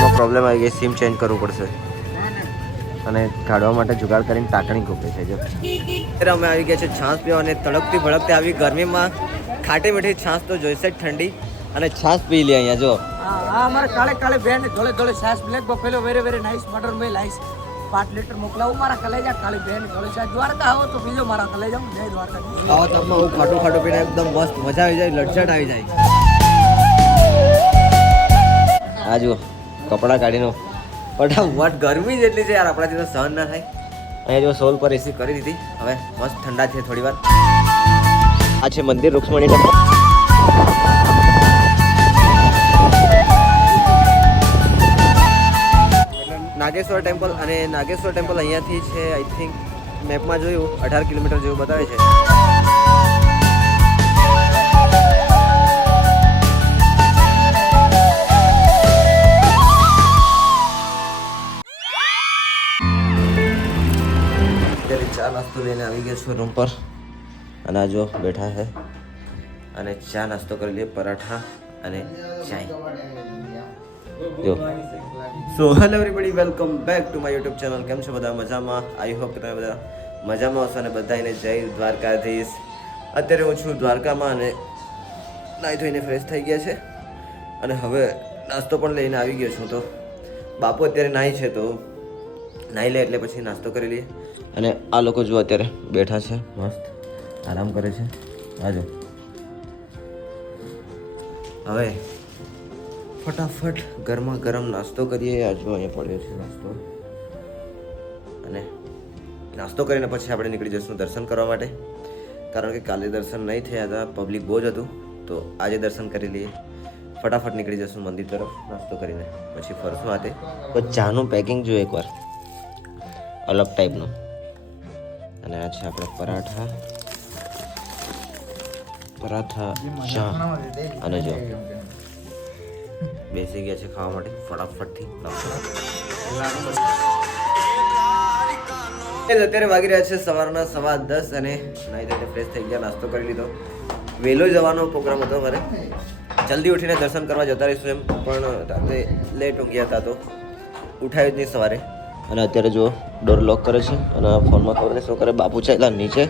ફોનમાં પ્રોબ્લેમ આવી ગઈ સિમ ચેન્જ કરવું પડશે. અને કાઢવા માટે જુગાડ કરીને ટાંકણી ગોપે છે જો. અમે આવી ગયા છે છાશ પીવા અને તડકતી ભડકતી આવી ગરમીમાં ખાટી મીઠી છાશ તો જોઈશે જ ઠંડી. અને છાશ પી લે અહીંયા જો. હા અમારે કાળે કાળે બેન ધોળે ધોળે છાશ black buffalo very very nice butter મેલ આઈસ પાંચ લીટર મોકલાવું મારા કલેજા કાળી બેન ધોળે સાસ દ્વારકા આવો તો બીજો મારા કલેજા જય દ્વારકા. આવો તાપમાં હું ખાટું ખાટું પીને એકદમ મસ્ત મજા આવી જાય લટઝટ આવી જાય. આ જુઓ. કપડાં કાઢીને ફટાફટ ગરમી જેટલી છે યાર, આપણાથી તો સહન ના થાય. અહીંયા જો સોલ પર એસી કરી દીધી. હવે મસ્ત ઠંડા છે થોડી વાર. આ છે મંદિર રૂક્ષ્મણી નાગેશ્વર ટેમ્પલ અને નાગેશ્વર ટેમ્પલ અહીંયાથી છે આઈ થિંક મેપમાં જોયું, અઢાર કિલોમીટર જેવું બતાવે છે. ગયો છું રૂમ પર. અને જો બેઠા છે. અને ચા નાસ્તો કરી લઈએ, પરાઠા અને ચાય. જો. So hello everybody welcome back to my YouTube channel કેમ છો બધા? મજામાં? આઈ હોપ તમે બધા મજામાં હશો અને બધાને જય દ્વારકાધીશ. અત્યારે હું છું દ્વારકામાં અને નાહી ધોઈને ફ્રેશ થઈ ગયા છે. અને હવે નાસ્તો પણ લઈને આવી ગયો છું તો. બાપુ અત્યારે નાહી છે તો નાહી લે એટલે પછી નાસ્તો કરી લઈએ. અને આ લોકો જો અત્યારે બેઠા છે, મસ્ત. આરામ કરે છે. આજો. હવે ફટાફટ ગરમા ગરમ નાસ્તો કરીએ. આજુ અહીંયા પડ્યો છે નાસ્તો. અને નાસ્તો કરીને પછી આપણે નીકળી જઈશું દર્શન કરવા માટે. કારણ કે કાલે દર્શન નહીં થયા હતા, પબ્લિક બહુ જ હતું. તો આજે દર્શન કરી લઈએ. ફટાફટ નીકળી જઈશું મંદિર તરફ નાસ્તો કરીને. પછી ફરશું હાથે. તો ચાનું પેકિંગ જોયું એકવાર? અલગ ટાઈપનું અને આ છે આપણે પરાઠા. પરાઠા ચા અને જો. બેસી ગયા છે ખાવા માટે ફટાફટથી. અત્યારે વાગી રહ્યા છે સવારના સવા દસ અને નાઈ ધોઈને ફ્રેશ થઈ ગયા, નાસ્તો કરી લીધો. વહેલો જવાનો પ્રોગ્રામ હતો મારે જલ્દી ઉઠીને દર્શન કરવા જતા રહીશું એમ, પણ રાતે લેટ ઊંઘ્યા હતા તો ઉઠાયું જ નહીં સવારે. અને અત્યારે જો ડોર લોક કરે છે અને ફોનમાં ખબર નહીં શું કરે? બાપુ ચાલ્યા નીચે.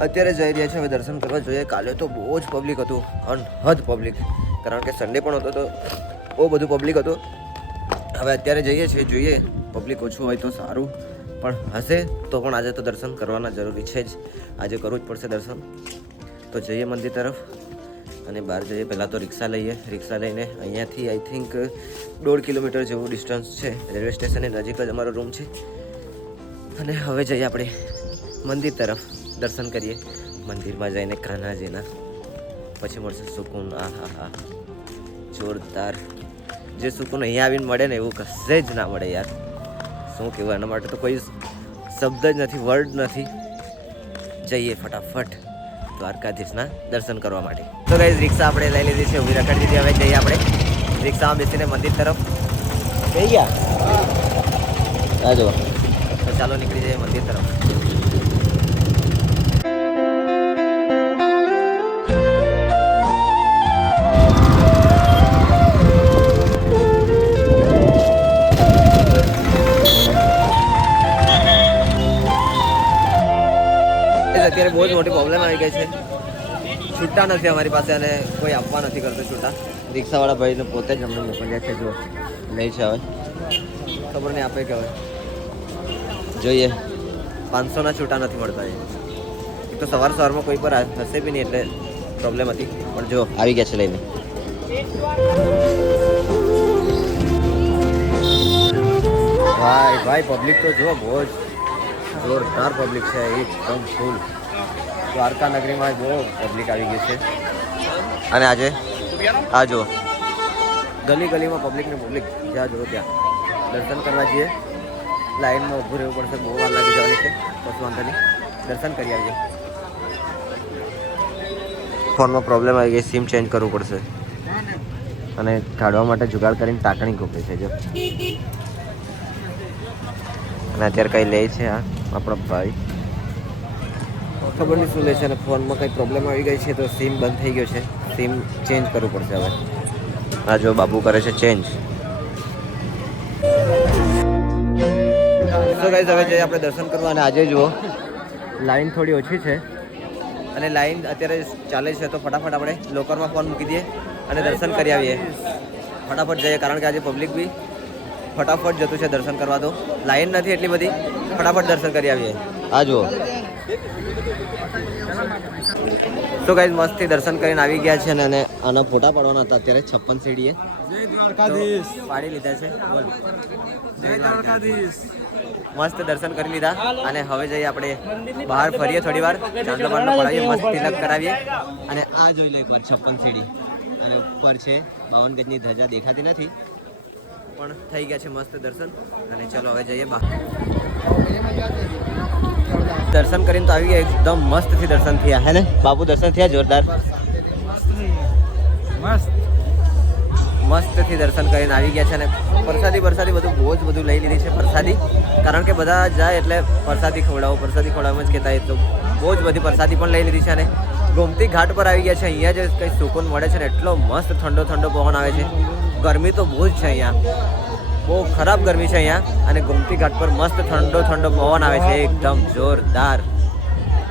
અત્યારે જઈ રહ્યા છે હવે દર્શન કરવા. જોઈએ, કાલે તો બહુ જ પબ્લિક હતું. અનહદ પબ્લિક કારણ કે સન્ડે પણ હતો તો બહુ બધું પબ્લિક હતું. હવે અત્યારે જઈએ છીએ, જોઈએ. પબ્લિક ઓછું હોય તો સારું. પણ હશે તો પણ આજે તો દર્શન કરવાના જરૂરી છે જ. આજે કરવું જ પડશે દર્શન. તો જઈએ મંદિર તરફ. અને બહાર જઈએ, પહેલાં તો રિક્ષા લઈએ. રિક્ષા લઈને અહીંયાથી આઈ થિંક દોઢ કિલોમીટર જેવું ડિસ્ટન્સ છે રેલવે સ્ટેશનની નજીક જ અમારો રૂમ છે. અને હવે જઈએ આપણે મંદિર તરફ દર્શન કરીએ. મંદિરમાં જઈને કાન્હાજીના પછી મળશે સુકૂન. આ હા હા જોરદાર. જે સુકૂન અહીંયા આવીને મળે ને એવું કશે જ ના મળે યાર. શું કહેવું? એના માટે તો કોઈ શબ્દ જ નથી વર્ડ નથી. જઈએ ફટાફટ. દ્વારકાધીશના દર્શન કરવા માટે. તો ગાઈઝ રિક્ષા આપણે લઈ લીધી છે ઊભી રખડી દીધી હવે જઈએ આપણે. રિક્ષામાં બેસીને મંદિર તરફ. થઈ ગયા? હા. જો ચાલો નીકળી જઈએ મંદિર તરફ. બહુ જ મોટી પ્રોબ્લેમ આવી ગઈ છે. છૂટા નથી અમારી પાસે અને કોઈ આપવા નથી કરતું છૂટા. રિક્ષાવાળા ભાઈને પોતે જ અમને મોકલ્યા છે જો લઈ છે હવે. ખબર નહીં આપે કે હવે. જોઈએ. પાંચસોના છૂટા નથી મળતા એ. તો સવાર સવારમાં કોઈ પર હશે બી નહીં એટલે પ્રોબ્લેમ હતી. પણ જો. આવી ગયા છે લઈને. ભાઈ ભાઈ પબ્લિક તો જુઓ બહુ જ જોરદાર પબ્લિક છે. એકદમ ફૂલ દ્વારકા નગરીમાં બહુ પબ્લિક આવી ગઈ છે. અને આજે? આ જો ગલી ગલીમાં પબ્લિક ને પબ્લિક જ્યાં જુઓ ત્યાં. દર્શન કરવા જઈએ. લાઈનમાં ઊભું રહેવું પડશે. બહુ વાર લાગી જવાની છે. બસ વાંધો નહીં. દર્શન કરી આવીએ ફોનમાં પ્રોબ્લેમ આવી ગઈ. સિમ ચેન્જ કરવું પડશે. અને કાઢવા માટે જુગાડ કરીને ટાંકણી ગોપે છે જો. અને અત્યારે કંઈ લે છે આ. આપણો ભાઈ. ખબર નહીં શું લેશે છે અને ફોનમાં કંઈ પ્રોબ્લેમ આવી ગઈ છે તો સિમ બંધ થઈ ગયો છે. સિમ ચેન્જ કરવું પડશે હવે. આ જો બાબુ કરે છે ચેન્જ ગાઈઝ હવે જઈએ આપણે દર્શન કરવા અને આજે જુઓ લાઈન થોડી ઓછી છે. અને લાઈન અત્યારે ચાલે છે તો ફટાફટ આપણે લોકરમાં ફોન મૂકી દઈએ અને દર્શન કરી આવીએ. ફટાફટ જઈએ, કારણ કે આજે પબ્લિક બી ફટાફટ જતું છે દર્શન કરવા તો. લાઈન નથી એટલી બધી. ફટાફટ દર્શન કરી આવીએ. આ જુઓ. તો ગાઈઝ મસ્તથી દર્શન કરીને આવી ગયા છે અને અને આના ફોટા પાડવાના હતા. અત્યારે છપ્પન સીડીએ. પાડી લીધા છે. બોલ. જય દ્વારકાધીશ. મસ્ત દર્શન કરી લીધા. અને હવે જઈએ આપણે બહાર ફરીએ થોડી વાર ચાંદલો બાંદલો પડાવીએ મસ્ત તિલક કરાવીએ. અને આ જોઈ લો એકવાર છપ્પન સીડી. અને ઉપર છે બાવન ગજની ધજા. દેખાતી નથી. પણ થઈ ગયા છે મસ્ત દર્શન. અને ચલો હવે જઈએ બહાર. દર્શન કરીને તો આવી ગયા, એકદમ મસ્તથી દર્શન થયા, હે ને? બાપુ દર્શન થયા, જોરદાર. મસ્ત મસ્તથી દર્શન કરીને આવી ગયા છે અને પ્રસાદી પ્રસાદી બધું બહુ જ બધું લઈ લીધી છે પ્રસાદી. કારણ કે બધા જાય એટલે પ્રસાદી ખવડાવો પ્રસાદી ખવડાવો જ કહેતા તો બહુ જ બધી પ્રસાદી પણ લઈ લીધી છે અને ગોમતી ઘાટ પર આવી ગયા છે. અહીંયા જે કંઈ સુકૂન મળે છે ને? એટલો મસ્ત ઠંડો ઠંડો પવન આવે છે. ગરમી તો બહુ જ છે અહીંયા. બહુ ખરાબ ગરમી છે અહીંયા. અને ગોમતી ઘાટ પર મસ્ત ઠંડો ઠંડો પવન આવે છે. એકદમ જોરદાર.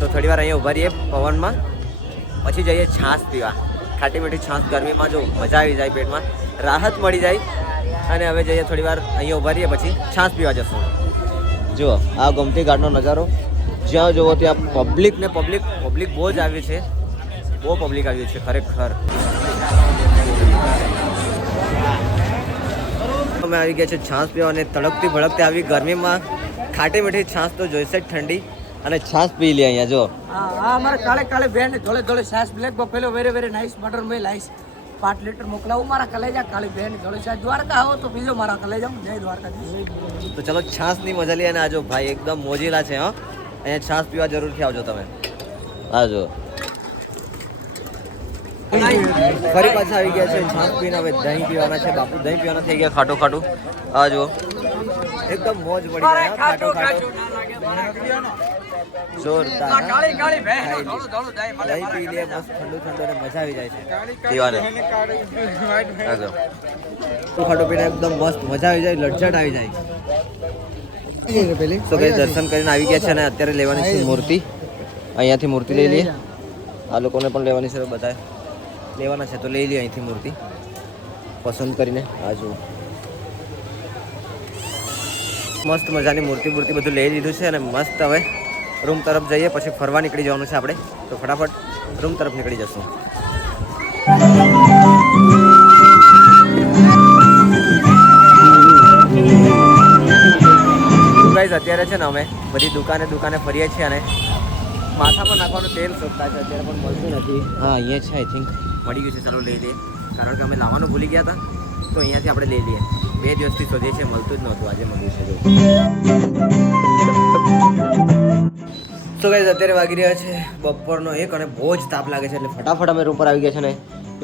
તો થોડી વાર અહીંયા ઊભા રહીએ પવનમાં. પછી જઈએ છાશ પીવા. ખાટી મીઠી છાશ ગરમીમાં જો મજા આવી જાય પેટમાં. રાહત મળી જાય. અને હવે જઈએ થોડી વાર અહીંયા ઊભા રહીએ પછી છાશ પીવા જશું. જુઓ, આ ગોમતી ઘાટનો નજારો. જ્યાં જુઓ ત્યાં પબ્લિક ને પબ્લિક પબ્લિક બહુ જ આવ્યું છે. બહુ પબ્લિક આવ્યું છે ખરેખર. અમે આવી ગયા છે છાશ પીવા અને તડકતી ભડકતી આવી ગરમીમાં ખાટી મીઠી છાશ તો જોઈશે જ ઠંડી. અને છાશ પી લે અહીંયા જો. હા અમારે કાળે કાલે બેન ધોળે ધોળે સાસ black buffalo very very nice butter મે લાઈસ. પાંચ લીટર મોકલાવું મારા કલેજા. કાળી બેન ધોળે સાસ દ્વારકા આવો તો બીજો મારા કલેજા. જય દ્વારકા તો ચલો છાશની મજા લઈએ અને આજો ભાઈ એકદમ મોજીલા છે હો. અહીંયા છાશ પીવા જરૂરથી આવજો તમે. આજો ફરી પાછા આવી ગયા છે છાપ પીને હવે દહીં પીવાના છે બાપુ દહીં પીવાના થઈ ગયા ખાટું ખાટું. આ જો એકદમ મોજ પડી ગયા ખાટું ખાટું. જોરદાર દહીં પી લે મસ્ત ઠંડુ ઠંડુ મજા આવી જાય છે. પીવાને ખાટું ખાટું પીને એકદમ મસ્ત મજા આવી જાય લડઝટ આવી જાય. તો કઈ દર્શન કરીને આવી ગયા છે અને અત્યારે લેવાની છે મૂર્તિ. અહીંયાથી મૂર્તિ લઈ લઈએ. આ લોકોને પણ લેવાની છે બધા. લેવાના છે તો લઈ લઈએ અહીંથી મૂર્તિ. પસંદ કરીને. આ જુઓ. મસ્ત મજાની મૂર્તિ મૂર્તિ બધું લઈ લીધું છે અને મસ્ત હવે રૂમ તરફ જઈએ, પછી ફરવા નીકળી જવાનું છે આપણે. તો ફટાફટ રૂમ તરફ નીકળી જશું. ગાઈઝ અત્યારે છે ને અમે બધી દુકાને દુકાને ફરીએ છીએ અને માથા પર નાખવાનું તેલ શોધતા છે, અત્યારે પણ મળતું નથી. હા, અહીંયા છે આઈ થિંક મળી ગયું છે, ચાલો લઈ લઈએ. કારણ કે અમે લાવવાનું ભૂલી ગયા હતા, તો અહીંયાથી આપણે લઈ લઈએ. બે દિવસથી શોધીએ છીએ મળતું જ નહોતું, આજે મળ્યું છે તો ગાઈઝ અત્યારે વાગી રહ્યા છે બપોરનો એક અને બહુ જ તાપ લાગે છે, એટલે ફટાફટ અમે રૂમ પર આવી ગયા છે ને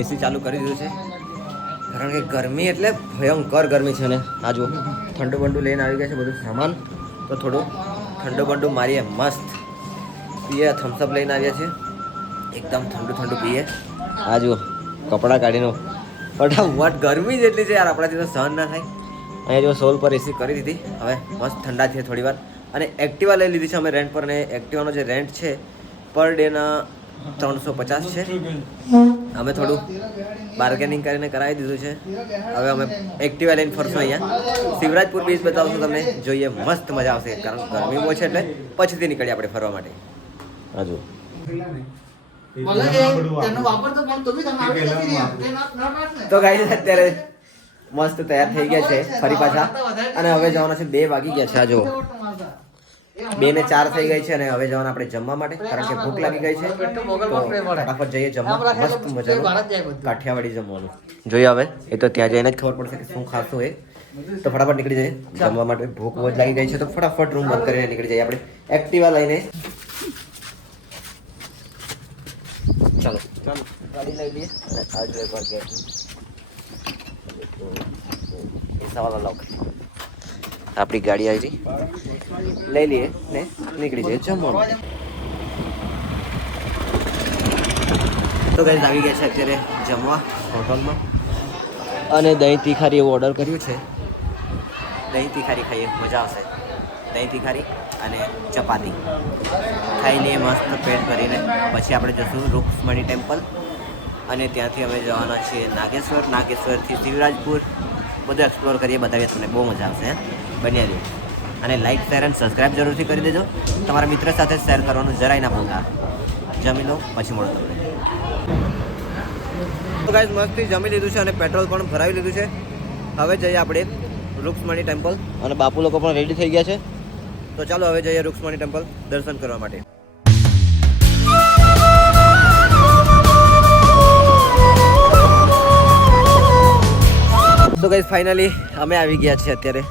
એસી ચાલુ કરી દીધું છે. કારણ કે ગરમી એટલે ભયંકર ગરમી છે ને આ જુઓ, ઠંડુ બંડુ લઈને આવી ગયા છે બધું સામાન. તો થોડું ઠંડુ બંડુ મારીએ, મસ્ત. પીએ થમ્સઅપ લઈને આવ્યા છે એકદમ ઠંડુ ઠંડુ પીએ. આ જુઓ કપડાં કાઢીને ફટાફટ ગરમી જેટલી છે યાર આપણાથી તો સહન ના થાય. અહીંયા જો સોલ પર એસી કરી દીધી. હવે મસ્ત ઠંડા છે થોડી વાર. અને એક્ટિવા લઈ લીધી છે અમે રેન્ટ પર અને એક્ટિવાનો જે રેન્ટ છે પર ડેના ત્રણસો પચાસ છે. અમે થોડું બાર્ગેનિંગ કરીને કરાવી દીધું છે. હવે અમે એક્ટિવા લઈને ફરશું અહીંયા. શિવરાજપુર બીચ બતાવશું તમને. જોઈએ મસ્ત મજા આવશે. કારણ કે ગરમી બહુ છે એટલે પછીથી નીકળીએ આપણે ફરવા માટે. હજુ તો ગાઈ અત્યારે મસ્ત તૈયાર થઈ ગયા છે ફરી પાછા. અને હવે જવાના છે બે વાગી ગયા છે આ જો બે ને ચાર થઈ ગઈ છે અને હવે જવાના આપણે જમવા માટે કારણ કે ભૂખ લાગી ગઈ છે. ફટાફટ જઈએ જમવા. મસ્ત મજાનું. કાઠિયાવાડી જમવાનું. જોઈએ હવે એ તો ત્યાં જઈને જ ખબર પડશે કે શું ખાશું એ. તો ફટાફટ નીકળી જઈએ. જમવા માટે ભૂખ બહુ લાગી ગઈ છે તો ફટાફટ રૂમ બંધ કરીને નીકળી જઈએ આપણે. એક્ટિવા લઈને. ચાલો. ચાલો. ગાડી લઈ લઈએ. અને જો એકવાર ગેસ પૈસાવાળા લોક આપણી ગાડી આવી રહી. લઈ લઈએ ને નીકળી જઈએ. જમવા તો ગાઈઝ આવી ગયા છે અત્યારે જમવા હોટલમાં. અને દહીં તીખારી એવું ઓર્ડર કર્યું છે. દહીં તીખારી ખાઈએ. મજા આવશે. દહીં તિખારી. અને ચપાતી. ખાઈને મસ્ત પેટ ભરીને પછી આપણે જશું રૂક્ષ્મણી ટેમ્પલ. અને ત્યાંથી અમે જવાના છીએ નાગેશ્વર. નાગેશ્વરથી શિવરાજપુર. બધું એક્સપ્લોર કરીએ, બતાવીએ તમને. બહુ મજા આવશે બન્યા દેવું અને લાઈક શેર અને સબસ્ક્રાઈબ જરૂરથી કરી દેજો. તમારા મિત્ર સાથે શેર કરવાનું જરાય ના ભૂલતા. જમી લો, પછી મળો તમને. તો ગાઈઝ મસ્તથી જમી લીધું છે અને પેટ્રોલ પણ ભરાવી લીધું છે. હવે જઈએ આપણે રૂક્ષ્મણી ટેમ્પલ. અને બાપુ લોકો પણ રેડી થઈ ગયા છે. તો ચાલો હવે જઈએ રૂક્ષ્મણી ટેમ્પલ દર્શન કરવા માટે. તો ગઈ ફાઇનલી અમે આવી ગયા છીએ અત્યારે.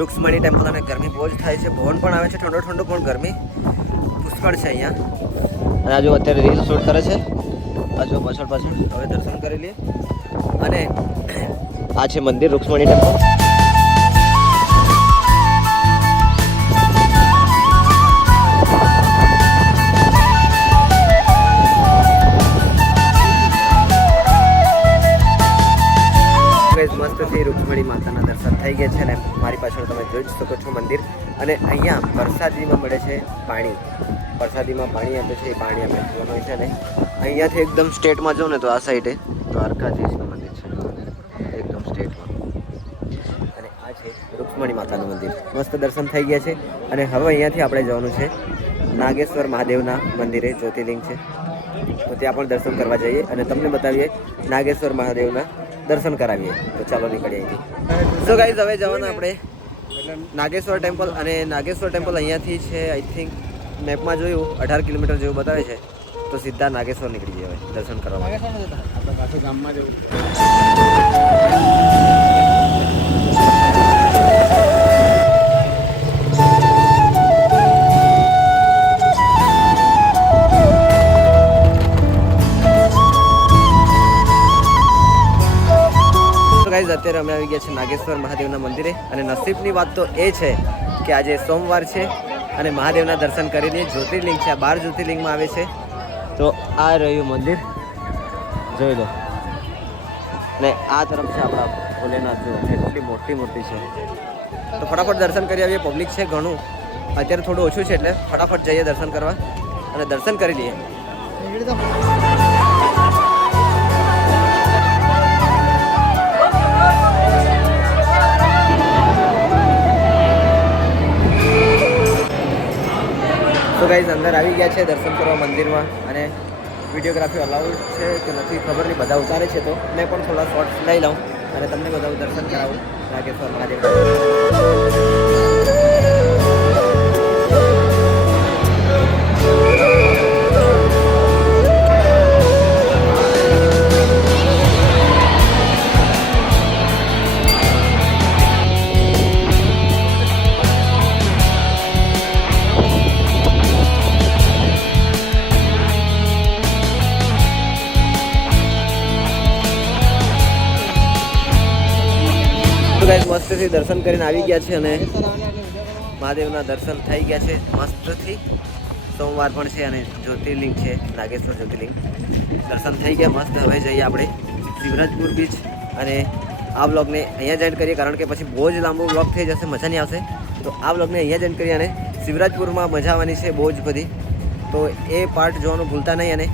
રૂક્ષ્મણી ટેમ્પલ અને ગરમી બહુ જ થાય છે. ભવન પણ આવે છે. ઠંડો ઠંડો પણ ગરમી. પુષ્કળ છે અહીંયા. અને આજુ અત્યારે રીલ શૂટ કરે છે. આ પાછળ પાછળ. હવે દર્શન કરી લઈએ. અને આ છે મંદિર, રૂક્ષ્મણી ટેમ્પલ. થઈ ગયા છે ને મારી પાછળ તમે જોઈ જ શકો છો મંદિર. અને અહીંયા પ્રસાદીમાં મળે છે પાણી. પ્રસાદીમાં પાણી આપે છે, એ પાણી આપણે પીવાનું છે ને. અહીંયાથી એકદમ સ્ટેટમાં જાઉં ને તો આ સાઈડે દ્વારકાધીશનું મંદિર છે. એકદમ સ્ટેટમાં. અને આ છે રૂક્ષ્મણી માતાનું મંદિર. મસ્ત દર્શન થઈ ગયા છે. અને હવે અહીંયાથી આપણે જવાનું છે નાગેશ્વર મહાદેવના મંદિરે જ્યોતિર્લિંગ છે. તો ત્યાં પણ દર્શન કરવા જઈએ અને તમને બતાવીએ નાગેશ્વર મહાદેવના દર્શન કરાવીએ. તો ચાલો નીકળીએ અહીંથી. સો ગાઈઝ હવે જવાના આપણે નાગેશ્વર ટેમ્પલ અને નાગેશ્વર ટેમ્પલ અહીંયાથી છે આઈ થિંક મેપમાં જોયું, અઢાર કિલોમીટર જેવું બતાવે છે. તો સીધા નાગેશ્વર નીકળી જઈએ દર્શન કરવા ગામમાં ગાઈઝ અત્યારે અમે આવી ગયા છે નાગેશ્વર મહાદેવના મંદિરે. અને નસીબની વાત તો એ છે કે આજે સોમવાર છે અને મહાદેવના દર્શન કરીને જ્યોતિર્લિંગ છે. આ બાર જ્યોતિર્લિંગમાં આવે છે. તો આ રહ્યું મંદિર. જોઈ લો. અને આ તરફ છે આપણા ભોલેનાથ જો. કેટલી મોટી મૂર્તિ છે. તો ફટાફટ દર્શન કરી આવીએ. પબ્લિક છે ઘણું. અત્યારે થોડું ઓછું છે એટલે ફટાફટ જઈએ દર્શન કરવા. અને દર્શન કરી લઈએ. તો ગાઈઝ અંદર આવી ગયા છે દર્શન કરવા મંદિરમાં અને વિડીયોગ્રાફી અલાઉડ છે કે નથી ખબર નહીં, બધા ઉતારે છે તો. મેં પણ થોડા શોર્ટ્સ લઈ લઉં અને તમને બધા દર્શન કરાવું. નાગેશ્વર મહાદેવ. દર્શન કરીને આવી ગયા છે અને મહાદેવના દર્શન થઈ ગયા છે મસ્તથી. સોમવાર પણ છે અને જ્યોતિર્લિંગ છે, નાગેશ્વર જ્યોતિર્લિંગ. દર્શન થઈ ગયા મસ્ત. હવે જઈએ આપણે શિવરાજપુર બીચ અને આ બ્લોગને અહીંયા જ કરીએ, કારણ કે પછી બહુ જ લાંબો બ્લોગ થઈ જશે, મજા નહીં આવશે. તો આ બ્લોગને અહીંયા જ કરીએ અને શિવરાજપુરમાં મજા આવવાની છે બહુ જ બધી. તો એ પાર્ટ જોવાનું ભૂલતા નહીં અને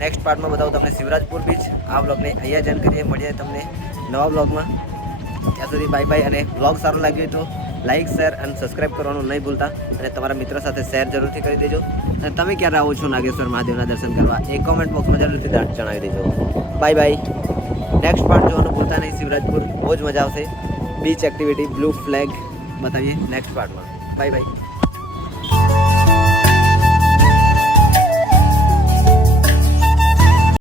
નેક્સ્ટ પાર્ટમાં બતાવું તમને શિવરાજપુર બીચ આ બ્લોગને અહીંયા જ એન્ડ કરીએ. મળીએ તમને નવા બ્લોગમાં ત્યાં સુધી બાય બાય અને બ્લોગ સારો લાગ્યો તો લાઇક શેર અને સબસ્ક્રાઇબ કરવાનું નહીં ભૂલતા. અને તમારા મિત્રો સાથે શેર જરૂરથી કરી દેજો. અને તમે ક્યારે આવો છો નાગેશ્વર મહાદેવના દર્શન કરવા, એ કોમેન્ટ બોક્સમાં જરૂરથી જણાવી દેજો. બાય બાય નેક્સ્ટ પાર્ટ જોવાનું ભૂલતા નહીં, શિવરાજપુર, બહુ જ મજા આવશે. બીચ એક્ટિવિટી બ્લુ ફ્લેગ બતાવીએ નેક્સ્ટ પાર્ટમાં બાય બાય